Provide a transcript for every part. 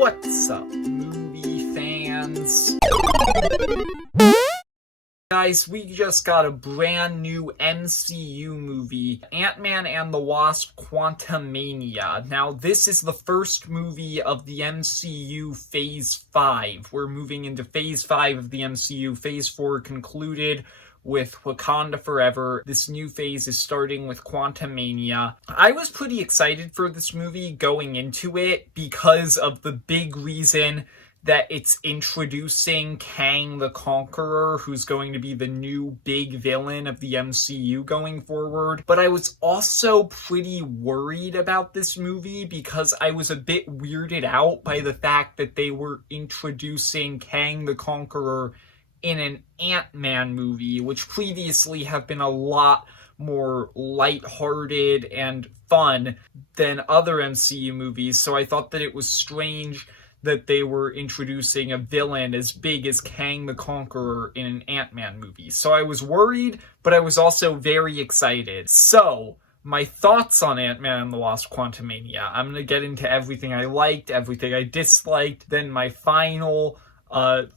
What's up, movie fans? Guys, we just got a brand new MCU movie, Ant-Man and the Wasp: Quantumania. Now, this is the first movie of the MCU Phase 5. We're moving into Phase 5 of the MCU. Phase 4 concluded with Wakanda Forever. This new phase is starting with Quantumania. I was pretty excited for this movie going into it because of the big reason that it's introducing Kang the Conqueror, who's going to be the new big villain of the MCU going forward. But I was also pretty worried about this movie because I was a bit weirded out by the fact that they were introducing Kang the Conqueror in an Ant-Man movie, which previously have been a lot more lighthearted and fun than other MCU movies. So I thought that it was strange that they were introducing a villain as big as Kang the Conqueror in an Ant-Man movie. So I was worried, but I was also very excited. So, my thoughts on Ant-Man and the Wasp: Quantumania. I'm going to get into everything I liked, everything I disliked, then my final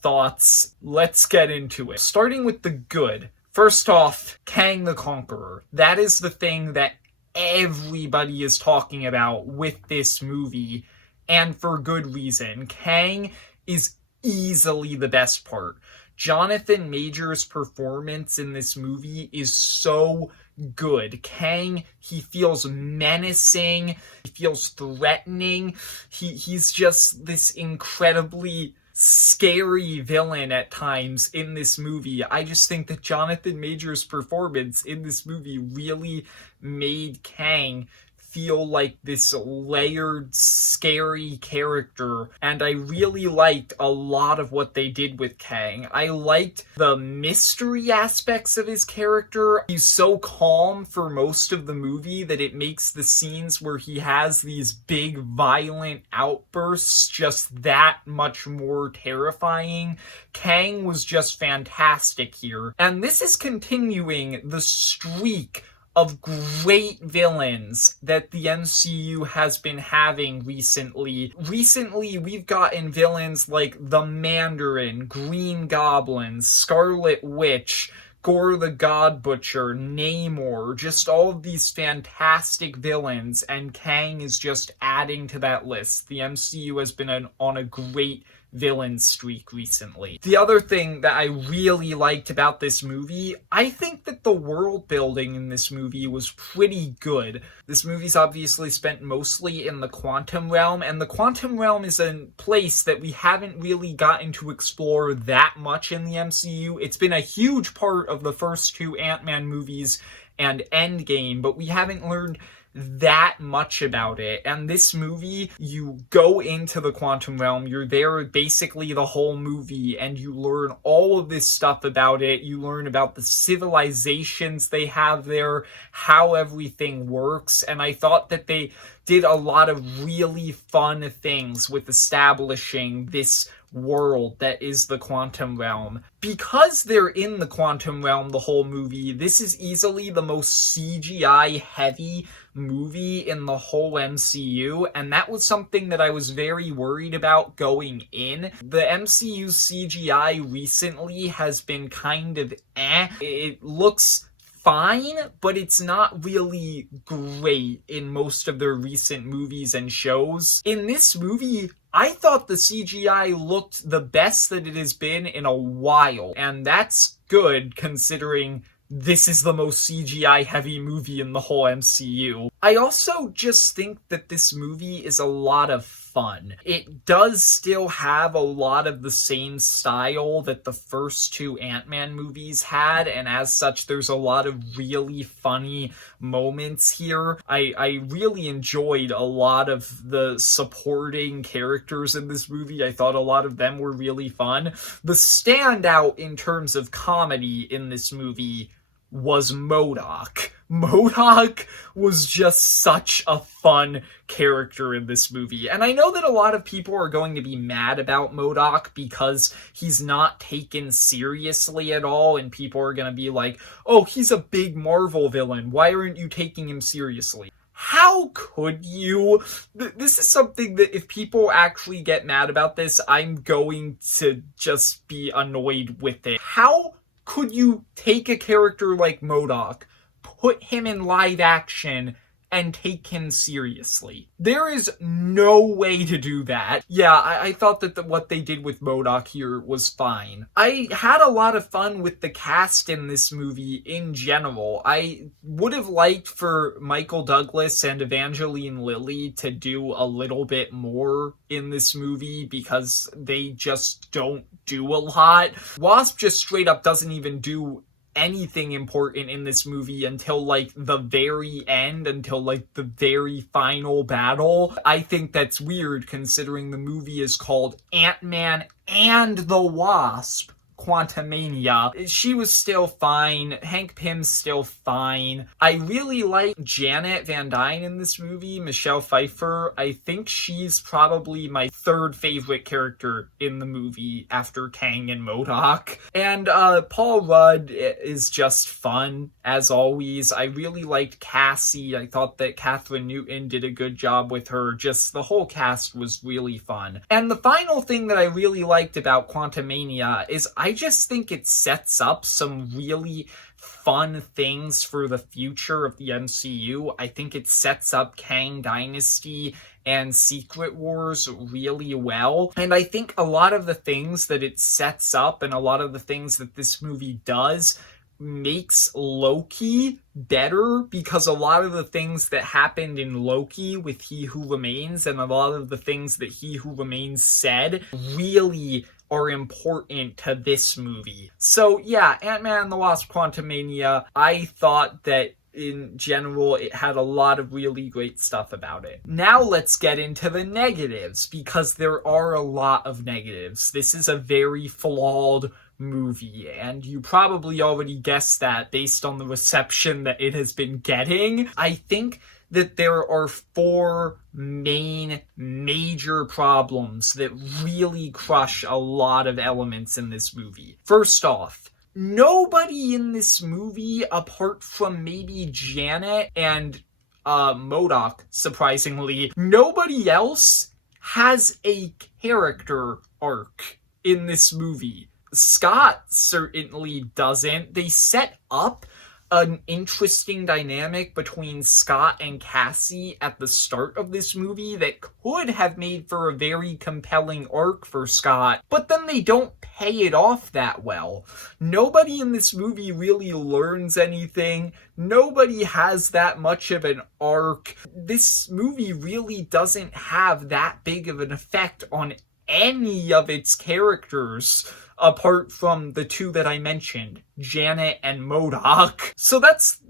thoughts. Let's get into it. Starting with the good. First off, Kang the Conqueror. That is the thing that everybody is talking about with this movie, and for good reason. Kang is easily the best part. Jonathan Majors' performance in this movie is so good. Kang, he feels menacing, he feels threatening, he's just this incredibly scary villain at times in this movie. I just think that Jonathan Majors' performance in this movie really made Kang feel like this layered, scary character, and I really liked a lot of what they did with Kang. I liked the mystery aspects of his character. He's so calm for most of the movie that it makes the scenes where he has these big, violent outbursts just that much more terrifying. Kang was just fantastic here, and this is continuing the streak of great villains that the MCU has been having recently. Recently, we've gotten villains like the Mandarin, Green Goblin, Scarlet Witch, Gore the God Butcher, Namor, just all of these fantastic villains, and Kang is just adding to that list. The MCU has been on a great villain streak recently. The other thing that I really liked about this movie, I think that the world building in this movie was pretty good. This movie's obviously spent mostly in the quantum realm, and the quantum realm is a place that we haven't really gotten to explore that much in the MCU. It's been a huge part of the first two Ant-Man movies and Endgame, but we haven't learned that much about it. And this movie, you go into the quantum realm, you're there basically the whole movie, and you learn all of this stuff about it. You learn about the civilizations they have there, how everything works, and I thought that they did a lot of really fun things with establishing this world that is the quantum realm. Because they're in the quantum realm the whole movie, this is easily the most CGI heavy movie in the whole MCU, and that was something that I was very worried about going in. The MCU CGI recently has been kind of It looks fine, but it's not really great in most of their recent movies and shows. In this movie, I thought the CGI looked the best that it has been in a while, and that's good considering this is the most CGI heavy movie in the whole MCU. I also just think that this movie is a lot of fun. It does still have a lot of the same style that the first two Ant-Man movies had, and as such, there's a lot of really funny moments here. I really enjoyed a lot of the supporting characters in this movie. I thought a lot of them were really fun. The standout in terms of comedy in this movie was M.O.D.O.K. M.O.D.O.K was just such a fun character in this movie. And I know that a lot of people are going to be mad about M.O.D.O.K because he's not taken seriously at all, and people are going to be like, oh, he's a big Marvel villain. Why aren't you taking him seriously? How could you? This is something that if people actually get mad about this, I'm going to just be annoyed with it. How could you take a character like M.O.D.O.K, put him in live action, and take him seriously? There is no way to do that. Yeah, I thought that what they did with M.O.D.O.K here was fine. I had a lot of fun with the cast in this movie in general. I would have liked for Michael Douglas and Evangeline Lilly to do a little bit more in this movie because they just don't do a lot. Wasp just straight up doesn't even do anything important in this movie until like the very end, until like the very final battle. I think that's weird considering the movie is called Ant-Man and the Wasp: Quantumania. She was still fine. Hank Pym's still fine. I really like Janet Van Dyne in this movie, Michelle Pfeiffer. I think she's probably my third favorite character in the movie after Kang and M.O.D.O.K. And Paul Rudd is just fun, as always. I really liked Cassie. I thought that Catherine Newton did a good job with her. Just the whole cast was really fun. And the final thing that I really liked about Quantumania is I just think it sets up some really fun things for the future of the MCU. I think it sets up Kang Dynasty and Secret Wars really well. And I think a lot of the things that it sets up and a lot of the things that this movie does makes Loki better, because a lot of the things that happened in Loki with He Who Remains and a lot of the things that He Who Remains said really are important to this movie. So yeah, Ant-Man and the Wasp: Quantumania, I thought that in general it had a lot of really great stuff about it. Now let's get into the negatives, because there are a lot of negatives. This is a very flawed movie, and you probably already guessed that based on the reception that it has been getting. I think that there are 4 main major problems that really crush a lot of elements in this movie. First off, nobody in this movie, apart from maybe Janet and M.O.D.O.K, surprisingly, nobody else has a character arc in this movie. Scott certainly doesn't. They set up an interesting dynamic between Scott and Cassie at the start of this movie that could have made for a very compelling arc for Scott, but then they don't pay it off that well. Nobody in this movie really learns anything. Nobody has that much of an arc. This movie really doesn't have that big of an effect on any of its characters, apart from the 2 that I mentioned, Janet and M.O.D.O.K. So that's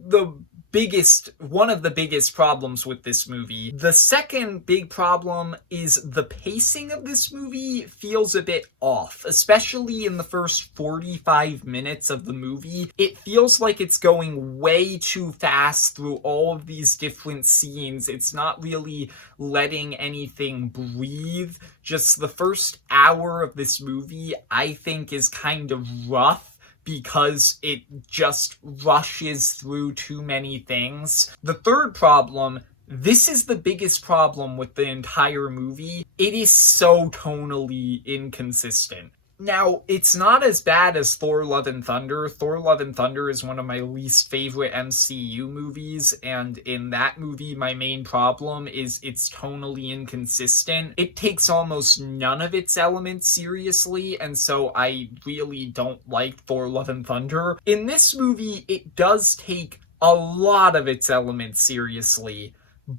one of the biggest problems with this movie. The second big problem is the pacing of this movie feels a bit off, especially in the first 45 minutes of the movie. It feels like it's going way too fast through all of these different scenes. It's not really letting anything breathe. Just the first hour of this movie, I think, is kind of rough, because it just rushes through too many things. The third problem, this is the biggest problem with the entire movie. It is so tonally inconsistent. Now, it's not as bad as Thor: Love and Thunder. Thor: Love and Thunder is one of my least favorite MCU movies, and in that movie, my main problem is it's tonally inconsistent. It takes almost none of its elements seriously, and so I really don't like Thor: Love and Thunder. In this movie, it does take a lot of its elements seriously,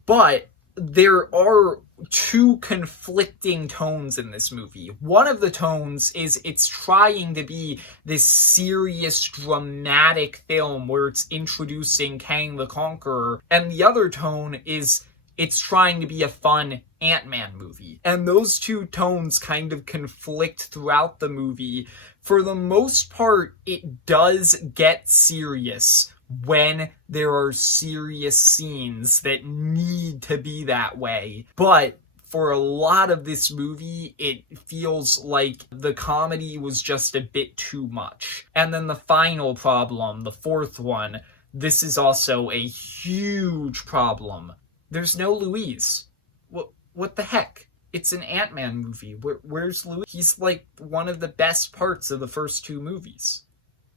but there are 2 conflicting tones in this movie. One of the tones is it's trying to be this serious, dramatic film where it's introducing Kang the Conqueror, and the other tone is it's trying to be a fun Ant-Man movie. And those 2 tones kind of conflict throughout the movie. For the most part, it does get serious when there are serious scenes that need to be that way. But for a lot of this movie, it feels like the comedy was just a bit too much. And then the final problem, the fourth one, this is also a huge problem. There's no Louise. What the heck? It's an Ant-Man movie. Where's Louise? He's like one of the best parts of the first two movies.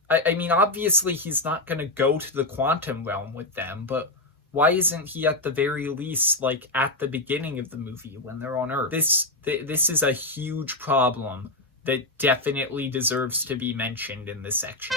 I mean, obviously he's not going to go to the quantum realm with them, but why isn't he at the very least, like, at the beginning of the movie when they're on Earth? This is a huge problem that definitely deserves to be mentioned in this section.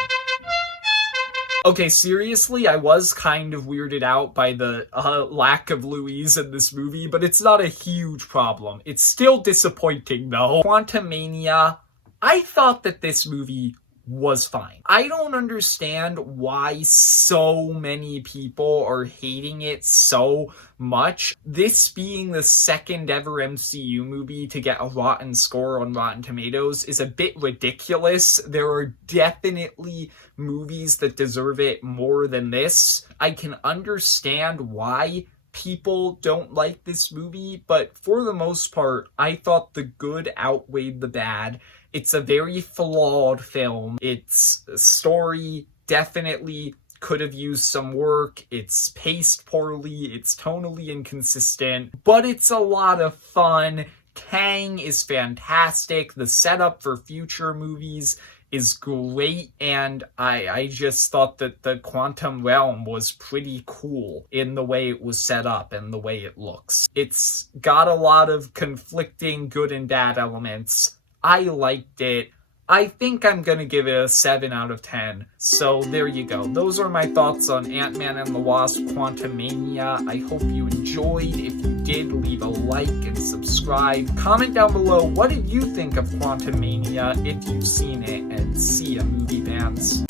Okay, seriously, I was kind of weirded out by the lack of Louise in this movie, but it's not a huge problem. It's still disappointing, though. Quantumania, I thought that this movie was fine. I don't understand why so many people are hating it so much. This being the second ever MCU movie to get a rotten score on Rotten Tomatoes is a bit ridiculous. There are definitely movies that deserve it more than this. I can understand why people don't like this movie, but for the most part, I thought the good outweighed the bad. It's a very flawed film. Its story definitely could have used some work. It's paced poorly. It's tonally inconsistent, but it's a lot of fun. Kang is fantastic. The setup for future movies is great, and I just thought that the quantum realm was pretty cool in the way it was set up and the way it looks. It's got a lot of conflicting good and bad elements. I liked it. I think I'm gonna give it a 7 out of 10. So there you go. Those are my thoughts on Ant-Man and the Wasp: Quantumania. I hope you enjoyed. If you did, leave a like and subscribe. Comment down below, what did you think of Quantumania if you've seen it, and see ya, movie fans.